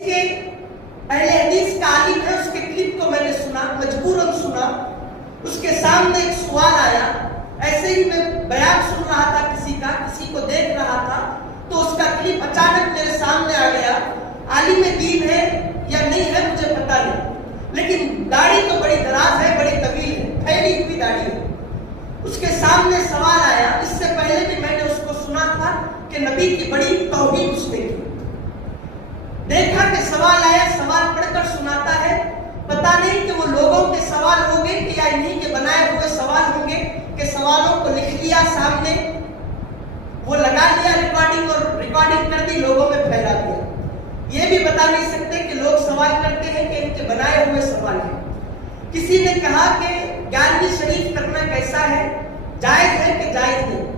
کہ اہل حدیث کا عالم ہے، اس کے کلپ کو میں نے سنا، مجبوراً سنا۔ اس کے سامنے ایک سوال آیا، ایسے ہی میں بیان سن رہا تھا کسی کو دیکھ رہا تھا، تو اس کا کلپ اچانک میرے سامنے آ گیا۔ عالم دین ہے یا نہیں ہے مجھے پتا نہیں، لیکن داڑھی تو بڑی دراز ہے، بڑی طویل ہے، پھیلی ہوئی داڑھی ہے۔ اس کے سامنے سوال آیا، اس سے پہلے بھی میں نے اس کو سنا تھا کہ نبی کی بڑی توہین اس نے کی۔ دیکھا کہ سوال آیا، سوال پڑھ کر سناتا ہے، پتا نہیں کہ وہ لوگوں کے سوال ہوں گے کہ یا انہی کے بنائے ہوئے سوال ہوں گے کہ سوالوں کو لکھ لیا سامنے، وہ لگا لیا ریکارڈنگ اور ریکارڈنگ کر دی، لوگوں میں پھیلا دیا۔ یہ بھی بتا نہیں سکتے کہ لوگ سوال کرتے ہیں کہ ان کے بنائے ہوئے سوال ہیں۔ کسی نے کہا کہ 11ویں شریف کرنا کیسا ہے، جائز ہے کہ جائز نہیں؟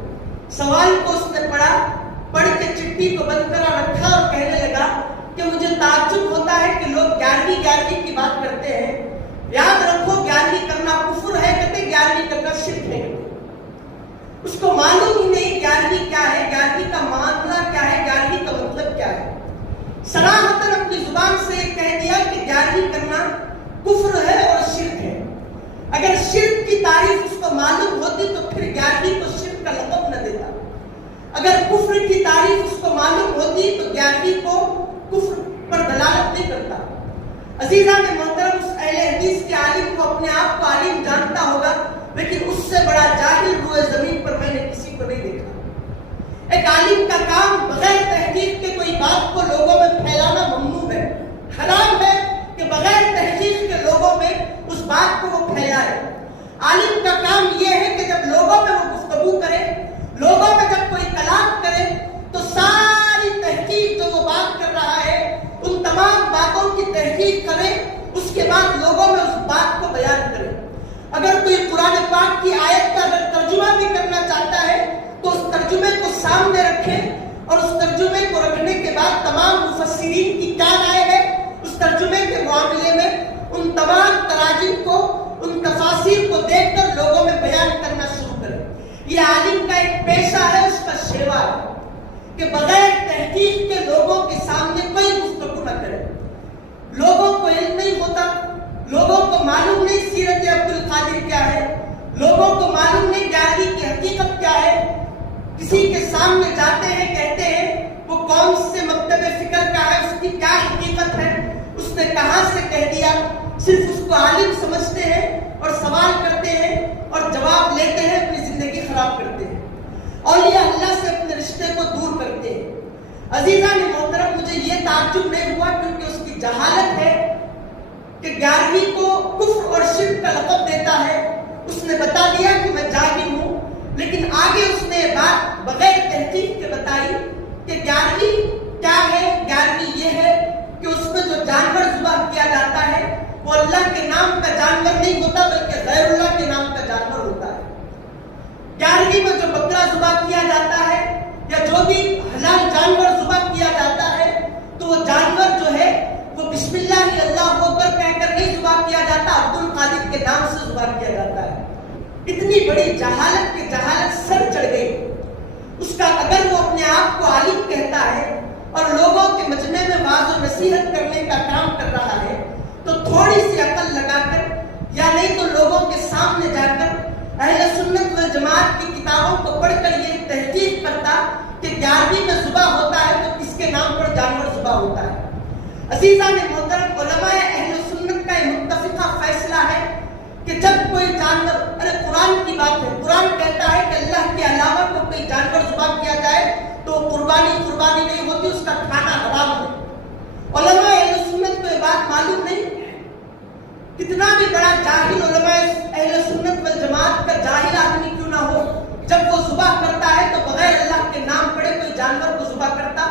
سوال کو اس نے پڑھ کے چٹھی کو بند کرا رکھا اور کہنے لگا کہ مجھے تعجب ہوتا ہے کہ لوگ 11ویں کی بات کرتے ہیں۔ یاد رکھو 11ویں کرنا کفر ہے، کہتے 11ویں کرنا شرک ہے۔ اس کو معلوم ہی نہیں 11ویں کیا ہے، 11ویں کا معاملہ کیا ہے، 11ویں کا مطلب کیا ہے۔ صراحتاً اپنی زبان سے کہہ دیا کہ 11ویں کرنا کفر ہے اور شرک ہے۔ اگر شرک کی تعریف اس کو معلوم ہوتی تو پھر 11ویں کو شرک کا لقب نہ دیتا۔ اگر کفر کی تعریف اس کو معلوم ہوتی تو 11ویں کو کفر پر دلالت نہیں کرتا۔ عزیزان محترم، اس اہل حدیث کے عالم کو اپنے آپ کو عالم جانتا ہوگا، لیکن اس سے بڑا جاہل روئے زمین پر میں نے کسی کو نہیں دیکھا۔ ایک عالم کا کام بغیر تحقیق کے کوئی بات کو لوگوں میں پھیلانا ممنوع ہے، حرام ہے کہ بغیر تحقیق کے لوگوں میں اس بات کو وہ پھیلائے۔ عالم کا کام یہ ہے کہ جب لوگوں میں وہ گفتگو کرے، لوگوں میں جب کوئی کلام کرے تو ساری تحقیق جو وہ بات کر رہا ہے ان تمام باتوں کی تحقیق کرے، اس کے بعد لوگوں میں اس بات کو بیان کرے۔ اگر کوئی قرآن پاک کی آیت کا اگر ترجمہ بھی کرنا چاہتا ہے تو اس ترجمے کو سامنے رکھے، اور اس ترجمے کو رکھنے کے بعد تمام مفسرین کی کیا رائے ہے اس ترجمے کے معاملے میں، ان تمام تراجم کو، ان تفاسیر کو دیکھ کر لوگوں میں بیان کرنا شروع کرے۔ یہ عالم کا ایک پیشہ ہے، اس کا شیوا ہے کہ بغیر تحقیق کے لوگوں کے سامنے کوئی گفتگو نہ کرے۔ لوگوں کو علم نہیں ہوتا، لوگوں کو معلوم نہیں سیرت عبدالقادر کیا ہے، لوگوں کو معلوم نہیں 11ویں کی حقیقت کیا ہے۔ کسی کے سامنے جاتے ہیں، کہتے ہیں وہ کون سے مکتب فکر کا ہے، اس کی کیا حقیقت ہے، اس نے کہاں سے کہہ دیا، صرف اس کو عالم سمجھتے ہیں اور سوال کرتے ہیں اور جواب لیتے ہیں، اپنی زندگی خراب کرتے ہیں، اولیاء اللہ سے اپنے رشتے کو دور کرتے ہیں۔ عزیزان محترم، مجھے یہ تعجب نہیں ہوا کیونکہ اس کی جہالت ہے کہ 11ویں کو کفر اور شرک کا لقب دیتا ہے۔ اس نے بتا دیا کہ میں جاہل ہوں، لیکن آگے اس نے بات بغیر تحقیق کے بتائی کہ 11ویں کیا ہے۔ 11ویں یہ ہے کہ اس میں جو جانور ذبح کیا جاتا ہے وہ اللہ کے نام کا جانور نہیں ہوتا بلکہ غیر اللہ کے نام کا جانور ہوتا ہے۔ 11ویں میں جو بکرا ذبح کیا جاتا ہے یا جو بھی حلال جانور ذبح کیا جاتا ہے تو وہ جانور جو ہے وہ بسم اللہ اللہ ہو کر کہہ کر نہیں ذبح کیا جاتا، عبدالقادر کے نام سے ذبح کیا جاتا ہے۔ اتنی بڑی جہالت کی جہالت سر چڑھ گئی اس کا۔ اگر وہ اپنے آپ کو عالم کہتا ہے اور لوگوں کے مجمع میں واعظ و نصیحت کرنے کا کام کر رہا ہے تو تھوڑی سی عقل لگا کر، یا نہیں تو لوگوں کے سامنے جا کر اہل سنت والجماعت کی کتابوں کو پڑھ کر یہ تحقیق کرتا کہ 11ویں میں ذبح ہوتا ہے تو کس کے نام پر جانور ذبح ہوتا ہے۔ عزیزان محترم، علماء اہل سنت کا یہ متفقہ فیصلہ ہے کہ جب کوئی جانور، قرآن کی بات ہے، قرآن کہتا ہے کہ اللہ کے علاوہ کو کوئی جانور ذبح کیا جائے تو قربانی نہیں ہوتی، اس کا کھانا حرام ہے۔ علماء اہل سنت کو یہ بات معلوم نہیں، کتنا بھی بڑا جاہل علماء اہل سنت والجماعت کا جاہل آدمی کیوں نہ ہو، جب وہ ذبح کرتا ہے تو بغیر اللہ کے نام پڑے کوئی جانور کو ذبح کرتا؟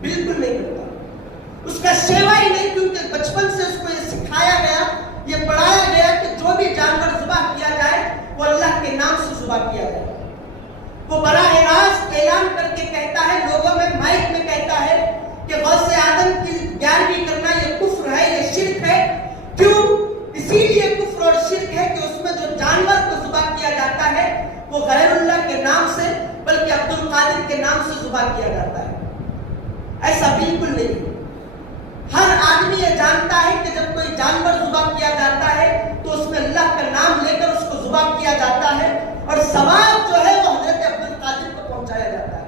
بالکل نہیں کرتا۔ اس کا شیوا ہی نہیں، کیونکہ بچپن سے اس کو یہ سکھایا گیا، یہ پڑھایا گیا کہ جو بھی جانور ذبح کیا جائے وہ اللہ کے نام سے ذبح کیا جائے۔ وہ براہ راست اعلان کر کے کہتا ہے، لوگوں میں مائک میں کہتا ہے کہ غوث اعظم کی 11ویں کرنا یہ کفر ہے، یہ شرک ہے۔ کیوں؟ اسی لیے کفر اور شرک ہے کہ اس میں جو جانور کو ذبح کیا جاتا ہے وہ غیر اللہ کے نام سے بلکہ عبدالقادر کے نام سے ذبح کیا جاتا ہے۔ ایسا بالکل نہیں۔ ہر جانتا ہے کہ جب کوئی جانور ذبح کیا جاتا ہے تو اس میں اللہ کا نام لے کر اس کو ذبح کیا جاتا ہے اور ثواب جو ہے وہ حضرت عبد القادر کو پہنچایا جاتا ہے،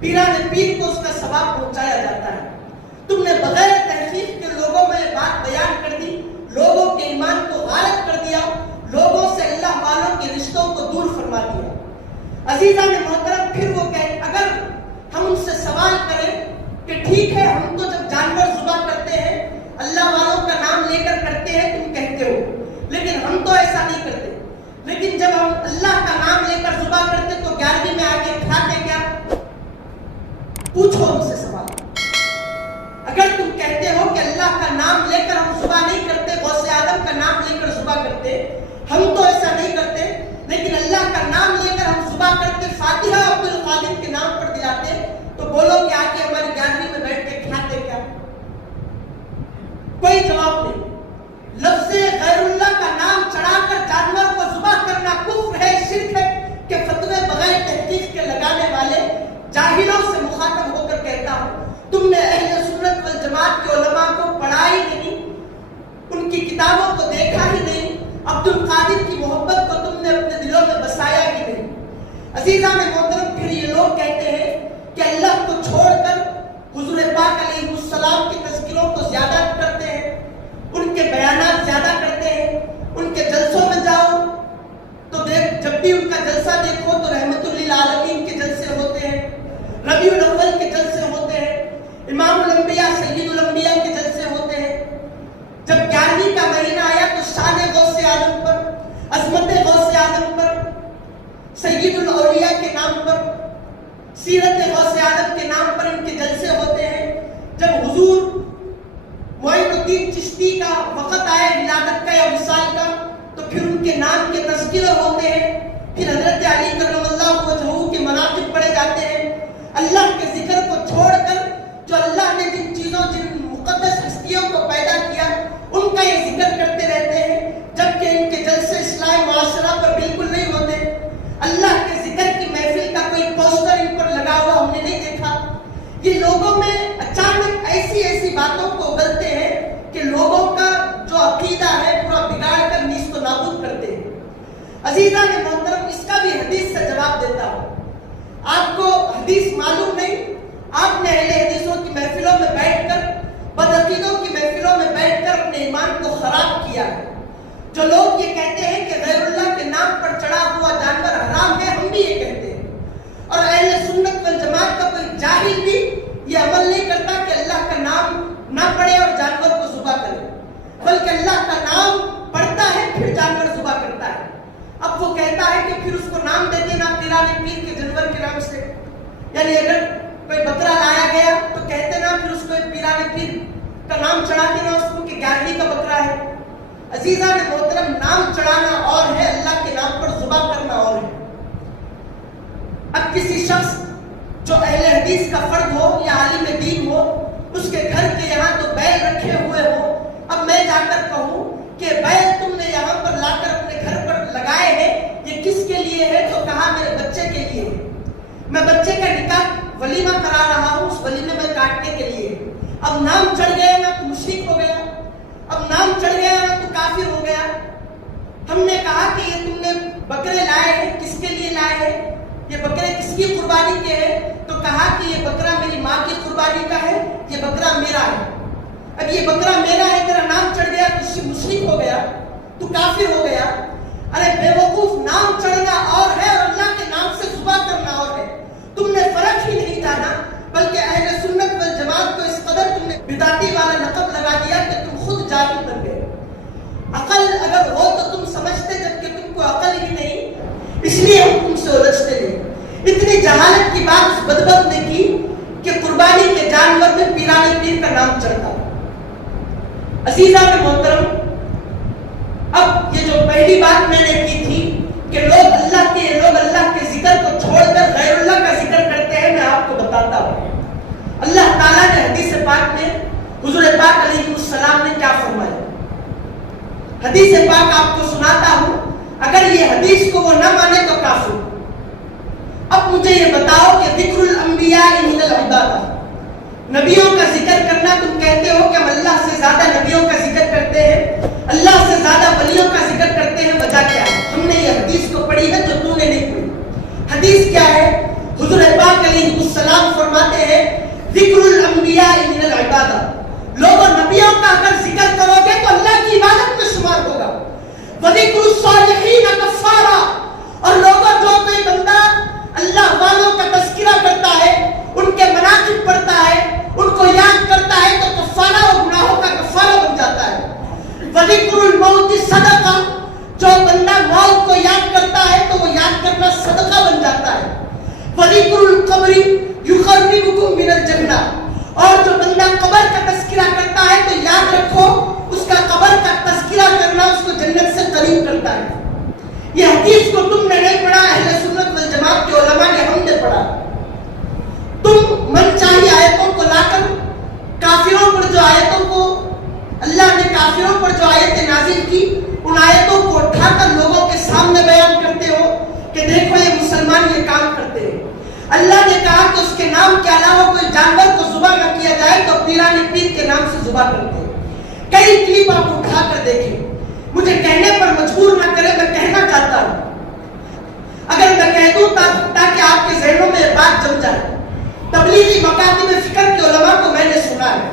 پیران پیر کو اس کا ثواب پہنچایا جاتا ہے۔ تم نے بغیر تحقیق کے لوگوں میں یہ بات بیان کر دی، لوگوں کے ایمان کو غارت کر دیا، لوگوں سے اللہ والوں کے رشتوں کو دور فرما دیا۔ عزیزان محترم، پھر وہ کہتے اگر ہم ان سے سوال کریں کہ ٹھیک ہے ہم تو جب جانور ذبح کرتے ہیں اللہ والوں کا نام لے کر کرتے ہیں تم کہتے ہو، لیکن ہم تو ایسا نہیں کرتے، لیکن جب ہم اللہ کا نام لے کر ذبح کرتے تو 11ویں میں آگے کھاتے کیا؟ پوچھو ہم سے سوال۔ اگر تم کہتے ہو کہ اللہ کا نام لے کر ہم ذبح نہیں کرتے، غوث اعظم کا نام لے کر ذبح کرتے، ہم تو ایسا نہیں کرتے، لیکن اللہ کا نام لے کر ہم ذبح کرتے، فاتحہ عبد القادر کے نام پر دلاتے، تو بولو کہ آگے ہماری 11ویں میں بیٹھ کے کھاتے کیا؟ کوئی جواب نہیں۔ لفظ غیر اللہ کا نام چڑھا کر جانور کو ذبح کرنا کفر ہے، شرک ہے کہ فتوے بغیر تحقیق کے لگانے والے جاہلوں سے مخاطب ہو کر کہتا ہوں تم نے اہل سنت والجماعت کے علماء کو پڑھا ہی نہیں، ان کی کتابوں کو دیکھا ہی نہیں، عبد القادر کی محبت کو تم نے اپنے دلوں میں بسایا ہی نہیں۔ عزیزان محترم، پھر یہ لوگ کہتے ہیں کہ اللہ کو چھوڑ کر حضور پاک علیہ السلام کے تذکروں کو زیادہ کرتے ہیں، ان کے بیانات زیادہ کرتے ہیں، ان کے جلسوں میں جاؤ تو دیکھ، جب بھی ان کا جلسہ دیکھو تو رحمت للعالمین کے جلسے ہوتے ہیں، ربیع الاول کے جلسے ہوتے ہیں، امام الانبیاء سید الانبیاء کے جلسے ہوتے ہیں۔ جب 11ویں کا مہینہ آیا تو شان غوث اعظم پر، عظمت غوث اعظم پر، سید الاولیاء کے نام پر، سیرت غوث اعظم کے نام پر ان کے جلسے ہوتے ہیں۔ جب حضور معین الدین چشتی کا وقت آئے ولادت کا یا وصال کا تو پھر ان کے نام کے تذکرے ہوتے ہیں، پھر حضرت علی کرم اللہ وجہہ کے مناقب پڑھے جاتے ہیں۔ اللہ کے ذکر کو چھوڑ کر جو اللہ نے جن چیزوں، جن مقدس ہستیوں کو پیدا کیا ان کا یہ ذکر کرتے رہتے ہیں، جبکہ ان کے جلسے اصلاح معاشرہ پر بالکل نہیں ہوتے۔ اللہ کے ذکر کی محفل کا کوئی پوسٹر ان پر لگا ہوا ہم نے نہیں دیکھا۔ یہ لوگوں میں اچانک ایسی ایسی باتوں کو اگلتے ہیں کہ لوگوں کا جو عقیدہ ہے پورا بگاڑ کر نیست و نابود کرتے ہیں۔ عزیزان محترم، اس کا بھی حدیث سے جواب دیتا ہوں۔ آپ کو حدیث معلوم نہیں، آپ نے اہل حدیثوں کی محفلوں میں بیٹھ کر، بدعقیدوں کی محفلوں میں بیٹھ کر اپنے ایمان کو خراب کیا ہے۔ جو لوگ یہ کہتے ہیں کہ غیر اللہ کے نام پر چڑھا ہوا جانور حرام ہے، ہم بھی یہ کہتے ہیں، اور اہل سنت والجماعت کا کوئی جاہل بھی یہ عمل نہیں کرتا کہ اللہ کا نام نہ پڑھے اور جانور کو ذبح کرے، بلکہ اللہ کا نام پڑھتا ہے پھر جانور ذبح کرتا ہے۔ اب وہ کہتا ہے کہ پھر اس کو نام دے دینا پیران پیر کے جانور کے نام سے، یعنی اگر کوئی بکرا لایا گیا تو کہتے نا پھر اس کو پیران پیر کا نام چڑھا دینا اس کو کہ 11ویں کا بکرا ہے۔ عزیزان محترم، نام چڑھانا اور ہے، اللہ کے نام پر ذبح کرنا اور ہے۔ اب کسی شخص جو اہل حدیث کا فرد ہو یا عالم دین ہو، اس کے گھر کے یہاں تو بیل رکھے ہوئے ہو، اب میں جا کر کہوں کہ بیل تم نے یہاں پر لا کر اپنے گھر پر لگائے ہیں، یہ کس کے لیے ہے؟ تو کہا میرے بچے کے لیے، میں بچے کا نکاح ولیمہ کرا رہا ہوں، اس ولیمے میں کاٹنے کے لیے۔ اب نام چڑھ گیا نا تو مشرک ہو گیا، اب نام چڑھ گیا نا تو کافر ہو گیا۔ ہم نے کہا کہ یہ تم نے بکرے لائے ہیں، کس کے لیے لائے ہیں؟ یہ بکرے کس کی قربانی کے ہیں؟ تو کہا کہ یہ بکرا میری ماں کی قربانی کا ہے، یہ بکرا میرا ہے۔ اب یہ بکرا میرا ہے، تیرا نام چڑھ گیا تو مشرک ہو گیا، تو کافر ہو گیا۔ ارے بے وقوف، نام چڑھنا اور ہے اور اللہ کے نام سے ذبح کرنا اور ہے۔ تم نے فرق ہی نہیں جانا، بلکہ اہل سنت والجماعت کو اس قدر تم نے بدعتی والا لقب لگا دیا کہ تم خود جاہل بن گئے۔ عقل اگر ہو تو تم سمجھتے، جبکہ تم کو عقل ہی نہیں، اس لیے ہم تم سے الجھتے نہیں۔ اتنی جہالت کی بات اس بدبخت نے کی کہ قربانی کے جانور میں پیران پیر کا نام چڑھتا۔ عزیزان محترم، اب یہ جو پہلی بات میں نے کی تھی کہ لوگ اللہ کے ذکر کو چھوڑ کر غیر اللہ کا ذکر کرتے ہیں، میں آپ کو بتاتا ہوں اللہ تعالیٰ نے حدیث پاک میں حضور پاک علیہ السلام نے کیا فرمایا۔ حدیث پاک آپ کو سناتا ہوں، اگر یہ حدیث کو وہ نہ مانے تو کافر۔ اب مجھے یہ بتاؤ کہ ذکر الانبیاء من العبادہ، نبیوں کا ذکر کرنا تم کہتے ہو کہ ہم اللہ سے زیادہ کا اگر ذکر کرو گے تو اللہ کی عبادت میں شمار ہوگا. وَذِكْرُ الصَّالِحِينَ كَفَّارًا. اور لوگوں جو کوئی بندہ اللہ والوں کا تذکرہ کرتا ہے, ان کے مناقب پڑھتا ہے, ان کو یاد کرتا ہے, تو کفارہ اور گناہوں کا کفارہ بن جاتا ہے. وَذِكْرُ الْمَوْتِ صَدَقَةً. جو بندہ موت کو یاد کرتا ہے تو وہ یاد کرنا صدقہ بن جاتا ہے. وَذِكْرُ الْقَبْرِ يُقَرِّبُكُم مِّنَ الْجَنَّةِ. اور جو بندہ قبر کا تذکرہ کرتا ہے تو یاد رکھو اس کا قبر کا تذکرہ کرنا اس کو جنت سے قریب کرتا ہے. یہ حدیث کو تم نے نہیں پڑھا, اہل سنت والجماعت کے علماء نے, ہم نے پڑھا. تم من چاہی آیتوں کو لا کر کافروں پر جو آیتوں کو اللہ نے کافروں پر جو آیتیں نازل کی ان آیتوں کو اٹھا کر لوگوں کے سامنے بیان کرتے ہو کہ دیکھو یہ مسلمان یہ کام کرتے ہیں. اللہ نے کہا کہ اس کے نام کے علاوہ کوئی جانور کو ذبح نہ کیا جائے تو پیران پیر کے نام سے ذبح کرتے ہیں. کئی کلپ آپ اٹھا کر دیکھیں, مجھے کہنے پر مجبور نہ کرے, میں کہنا چاہتا ہوں. اگر میں کہہ دوں تاکہ آپ کے ذہنوں میں یہ بات جم جائے. تبلیغی مکاتب فکر کے علماء کو میں نے سنا ہے.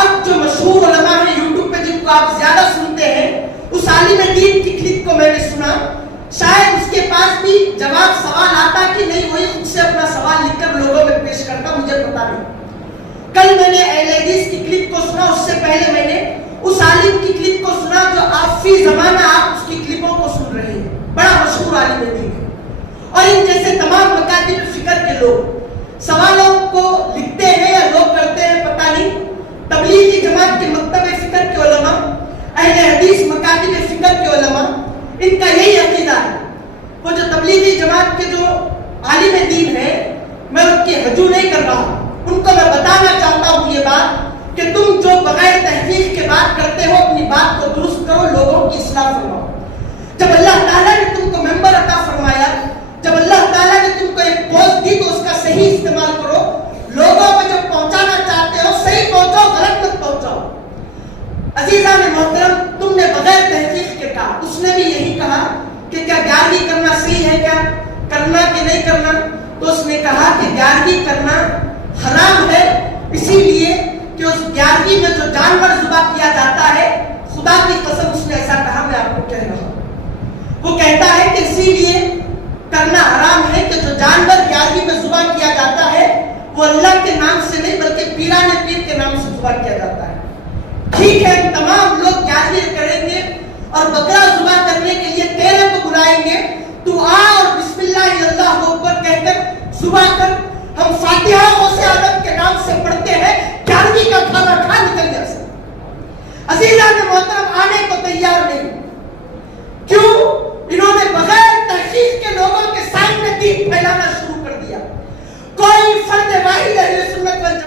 اب جو مشہور علماء ہیں یوٹیوب پہ جن کو آپ زیادہ سنتے ہیں, اس عالم دین کی کلپ کو میں نے سنا. شاید اس کے پاس بھی جواب سوال آتا کہ نہیں, وہی خود سے اپنا سوال لکھ کر لوگوں میں پیش کرتا, مجھے پتا نہیں. کل میں نے اہل حدیث کی کلپ کو سنا, اس سے پہلے میں نے اس عالم کی کلپ کو سنا جو آپ فی زمانہ آپ اس کی کلپوں کو سن رہے ہیں. بڑا مشہور عالم دین ہے. اور ان جیسے تمام مکاتب فکر کے لوگ سوالوں کو لکھتے ہیں یا لوگ کرتے ہیں پتہ نہیں. تبلیغی جماعت کے مکتب فکر کے علماء, اہل حدیث مکاتب فکر کے علماء, ان کا یہی عقیدہ ہے. وہ جو تبلیغی جماعت کے جو عالم دین ہے, میں ان کی ہجو نہیں کر رہا, ان کو میں بتانا چاہتا ہوں یہ بات کہ تم جو بغیر تحقیق کے بات کرتے ہو اپنی بات کو درست کرو, لوگوں کی اصلاح فرماؤ. جب اللہ تعالیٰ نے تم کو ممبر عطا فرمایا, جب اللہ تعالیٰ نے تم کو ایک پوسٹ دی تو اس کا صحیح استعمال کرو. لوگوں کو جب پہنچانا چاہتے ہو صحیح پہنچاؤ, غلط مت پہنچاؤ. عزیزان محترم, تم نے بغیر تحقیق کے کہا, اس نے بھی یہی کہا کہ کیا 11ویں کرنا صحیح ہے, کیا کرنا کہ نہیں کرنا, تو اس نے کہا کہ 11ویں کرنا حرام ہے, اسی لیے کہ اس 11ویں میں جو جانور ذبح کیا جاتا ہے, خدا کی قسم اس نے ایسا کہا, میں آپ کو کہہ رہا ہوں. وہ کہتا ہے کہ اسی لیے کرنا حرام ہے کہ جو جانور 11ویں میں ذبح کیا جاتا ہے وہ اللہ کے نام سے نہیں بلکہ پیران پیر کے نام سے ذبح کیا جاتا ہے. ٹھیک ہے, تمام لوگ 11ویں کریں گے اور بکرا ذبح کرنے کے لیے تیرے کو بلائیں گے, تو آ اور بسم اللہ اللہ اکبر کہہ کر ذبح کر. ہم فاتحہ غوث اعظم کے نام سے پڑھتے ہیں, 11ویں کا کھانا کھا نکل جا سکتے. عزیزان محترم آنے کو تیار نہیں. کیوں؟ انہوں نے بغیر تحقیق کے لوگوں کے سامنے دین پھیلانا شروع کر دیا. کوئی فرد واحد اہل سنت والجماعت